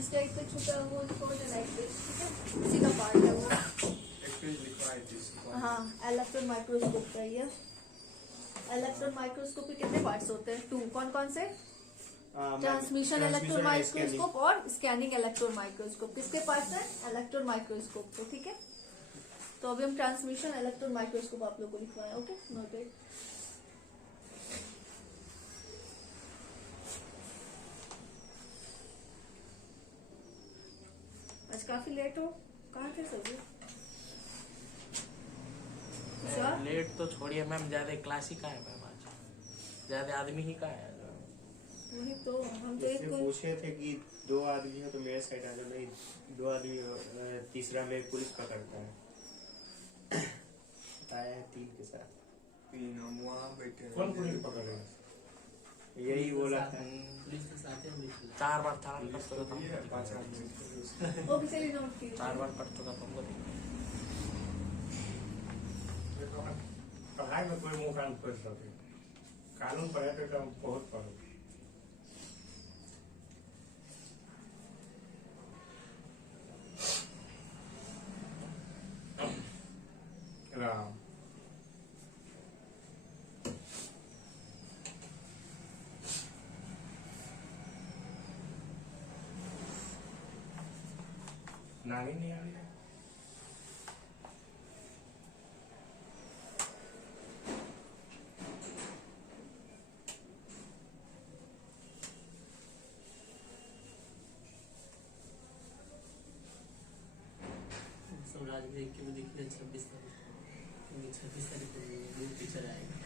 जिसका एक पेज छूटा है वो लिखो एक पेज, ठीक है, इसी का पार्ट है वो। एक पेज लिखवा है। हाँ, इलेक्ट्रॉन माइक्रोस्कोप का ये। इलेक्ट्रॉन माइक्रोस्कोप के कितने पार्ट्स होते हैं? 2। कौन कौन से? ट्रांसमिशन इलेक्ट्रॉन माइक्रोस्कोप और स्कैनिंग इलेक्ट्रॉन माइक्रोस्कोप। किसके पार्ट्स है? इलेक्ट्रॉन माइक्रोस्कोप के, ठीक है। तो अभी हम ट्रांसमिशन इलेक्ट्रॉन माइक्रोस्कोप आप लोगों को लिखवाएं, ओके, नोटेड। आज काफी लेट हो, कहाँ थे सभी? लेट तो छोड़िए मैम, ज्यादा क्लास ही का है मैम, आज ज्यादा आदमी ही का है। वही तो हम तो एक पूछे थे कि 2 आदमी है तो मेरे साइड आ जाओ, नहीं 2 आदमी, तीसरा में पुलिस पकड़ता है। आया है 3 के साथ। 3 हम वहाँ बैठे हैं। कौन पुलिस पकड़ रहा है? यही बोला था। पुलिस के साथ है, पुलिस 4 बार चालान कर चुका ये है, 5 था, आदमी। वो किसी ने नोट की 4 बार कर चुका तुमको। पढ़ाई में कोई मुँह कान खोल सके, कानून पढ़े तो एकदम बहुत पढ़ो। राम नानी नहीं आ रही है। स्वराज में एक के देखिए 26 तारीख को न्यू टीचर आएगा।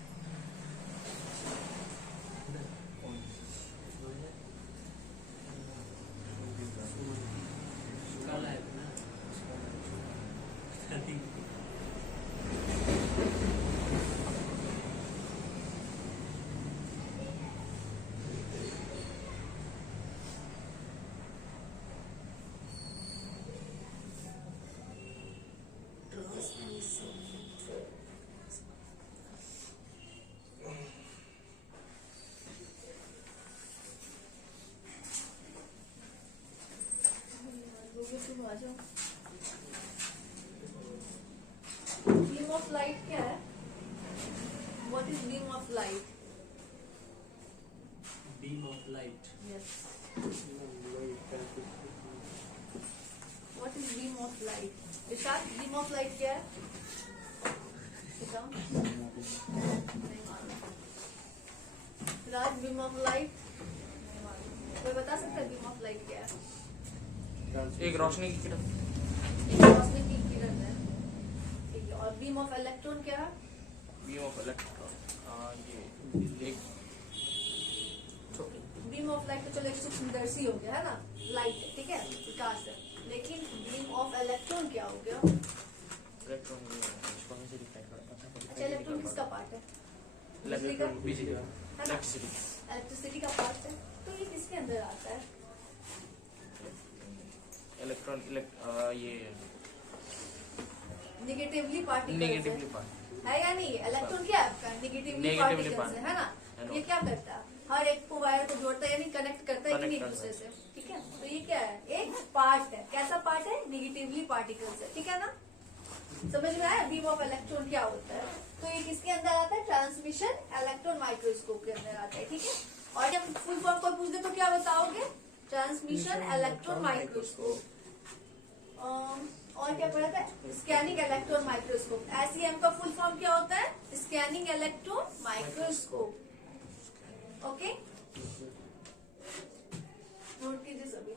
कल आएगा ना? आ जाओ। बीम ऑफ लाइट क्या है? What is beam of light? Beam of light, yes, what is beam of light? Irshad, beam of light क्या है? बताओ। नहीं मालूम। राज, बीम ऑफ लाइट नहीं मालूम। कोई बता सकता है बीम ऑफ लाइट क्या है? एक रोशनी की किरण। एक रोशनी की किरण है, ठीक है। और बीम ऑफ इलेक्ट्रॉन क्या है? बीम ऑफ इलेक्ट्रॉन, ये एक बीम ऑफ लाइट तो चलो एक सूक्ष्मदर्शी हो गया है ना, लाइट है, ठीक है, प्रकाश है। लेकिन बीम ऑफ इलेक्ट्रॉन क्या हो गया? इलेक्ट्रॉन से दिखाई पड़ता है। अच्छा, इलेक्ट्रॉन किसका पार्ट है? इलेक्ट्रॉन बिजली है ना? इलेक्ट्रिसिटी का पार्ट है। तो ये किसके अंदर आता है? इलेक्ट्रॉन ये निगेटिवली पार्टिकल्स नेगेटिवली पार्ट है या नहीं? इलेक्ट्रॉन क्या है आपका? निगेटिवली पार्टिकल्स है ना? ये क्या करता है? हर एक को वायर को जोड़ता है, यानी कनेक्ट करता है कि नहीं एक दूसरे से, ठीक है। तो ये क्या है? एक पार्ट है। कैसा पार्ट है? निगेटिवली पार्टिकल्स है, ठीक है ना? समझ में आया बीम ऑफ इलेक्ट्रॉन क्या होता है? तो ये किसके अंदर आता है? ट्रांसमिशन इलेक्ट्रॉन माइक्रोस्कोप के अंदर आता है, ठीक है। और जब फुल फॉर्म कोई पूछ दे तो क्या बताओगे? Transmission electron microscope. और क्या पढ़ा था? Scanning electron microscope. SEM का फुल फॉर्म क्या होता है? Scanning electron microscope, okay. Note कीजिए सभी।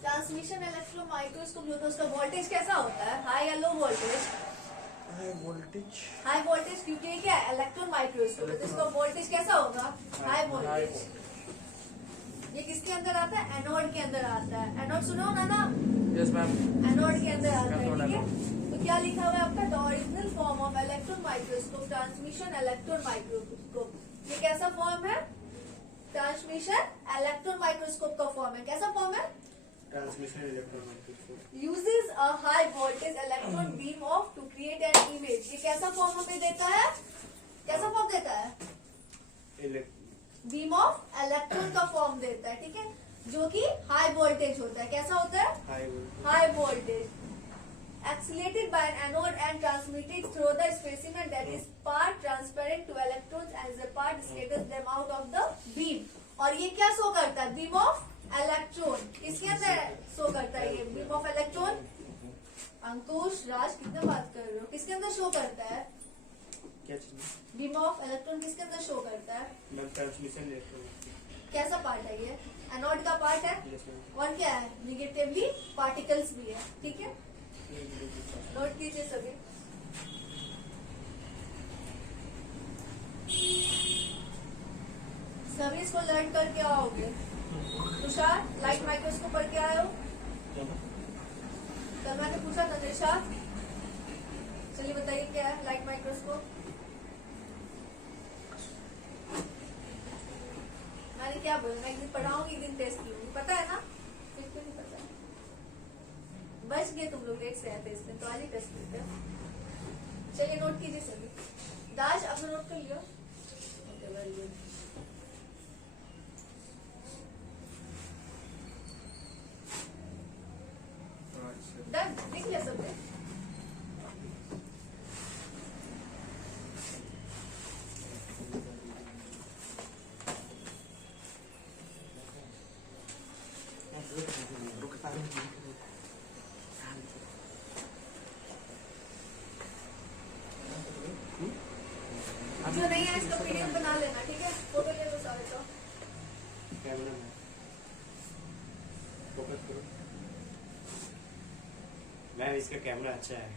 ट्रांसमिशन इलेक्ट्रॉन माइक्रोस्कोप जो होता है उसका वोल्टेज कैसा होता है? हाई या लो वोल्टेज? हाई वोल्टेज, क्योंकि ये क्या है? इलेक्ट्रॉन माइक्रोस्कोप है, तो इसका वोल्टेज कैसा होगा? High voltage. ये किसके अंदर आता है? एनोड के अंदर आता है। एनोड सुनो ना नाम? Yes ma'am. एनोड के अंदर आता है, ठीक है। तो क्या लिखा हुआ है आपका? The original form of electron microscope transmission electron microscope. ये कैसा फॉर्म है? ट्रांसमिशन इलेक्ट्रॉन माइक्रोस्कोप का फॉर्म है। कैसा फॉर्म है? Transmission electron microscope uses a high voltage electron beam off to create an image। ये कैसा फॉर्म हमें देता है? कैसा फॉर्म देता है? बीम ऑफ इलेक्ट्रॉन का फॉर्म देता है, ठीक है, जो कि हाई वोल्टेज होता है। कैसा होता है? High voltage. Accelerated by an anode and transmitted through the specimen that is part transparent to electrons and the part scatters them out of the beam। और ये क्या शो करता है? Beam of electron. किसके अंदर शो करता है ये बीम ऑफ इलेक्ट्रॉन? अंकुश, राज, कितना बात कर रहे हो? किसके अंदर शो करता है? क्या चीज? बीम ऑफ इलेक्ट्रॉन किसके अंदर शो करता है? Ma'am transmission electron. कैसा पार्ट है ये? एनोड का पार्ट है। Yes ma'am. और क्या है? निगेटिवली पार्टिकल्स भी है, ठीक है। नोट कीजिए सभी। सभी इसको लर्न करके आओगे। तुषार, लाइट माइक्रोस्कोप पढ़ के आए हो? कल मैंने पूछा था निशा, चलिए बताइए क्या है लाइट माइक्रोस्कोप? मैंने क्या बोला? मैं एक दिन पढ़ाऊंगी, एक दिन टेस्ट लूंगी, पता है ना? फिर क्यों नहीं पता? बच गए तुम लोग, लेट से आए थे इसमें, तो आज ही टेस्ट लेते हैं। चलिए नोट कीजिए सभी। दाज अपना नोट कर लियो। Okay, very good. डन, लिख लिया सबने? जो नहीं है इसका पीडीएफ बना लेना, ठीक है? फोटो ले लो सारे तो। कैमरा में फोकस करो मैम, इसका कैमरा अच्छा है।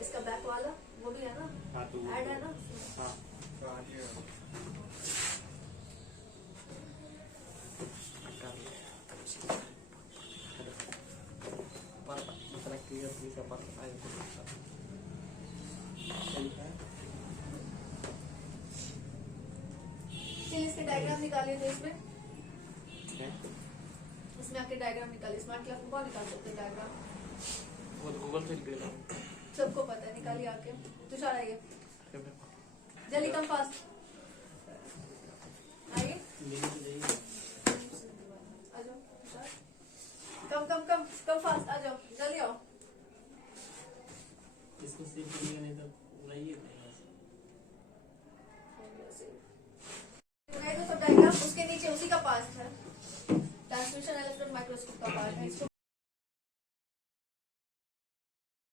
इसका बैक वाला वो भी है ना? हाँ तो ऐड है ना? हाँ चलिए इसके डायग्राम निकालिए। तो इसमें है? इसमें आके डायग्राम निकालिए। स्मार्ट क्लास में कौन निकाल सकते हैं डायग्राम? वो तो गूगल से निकलेगा। सबको पता है, निकालिए आके। तुषार आइए, जल्दी, कम फास्ट आइए। आ जाओ तुषार, कम कम कम कम फास्ट आ जाओ, जल्दी आओ। इसको सेव करिएगा, नहीं तो रहिए तो सब डायग्राम उसके नीचे उसी का पार्ट है। ट्रांसमिशन इलेक्ट्रॉन माइक्रोस्कोप का पार्ट है।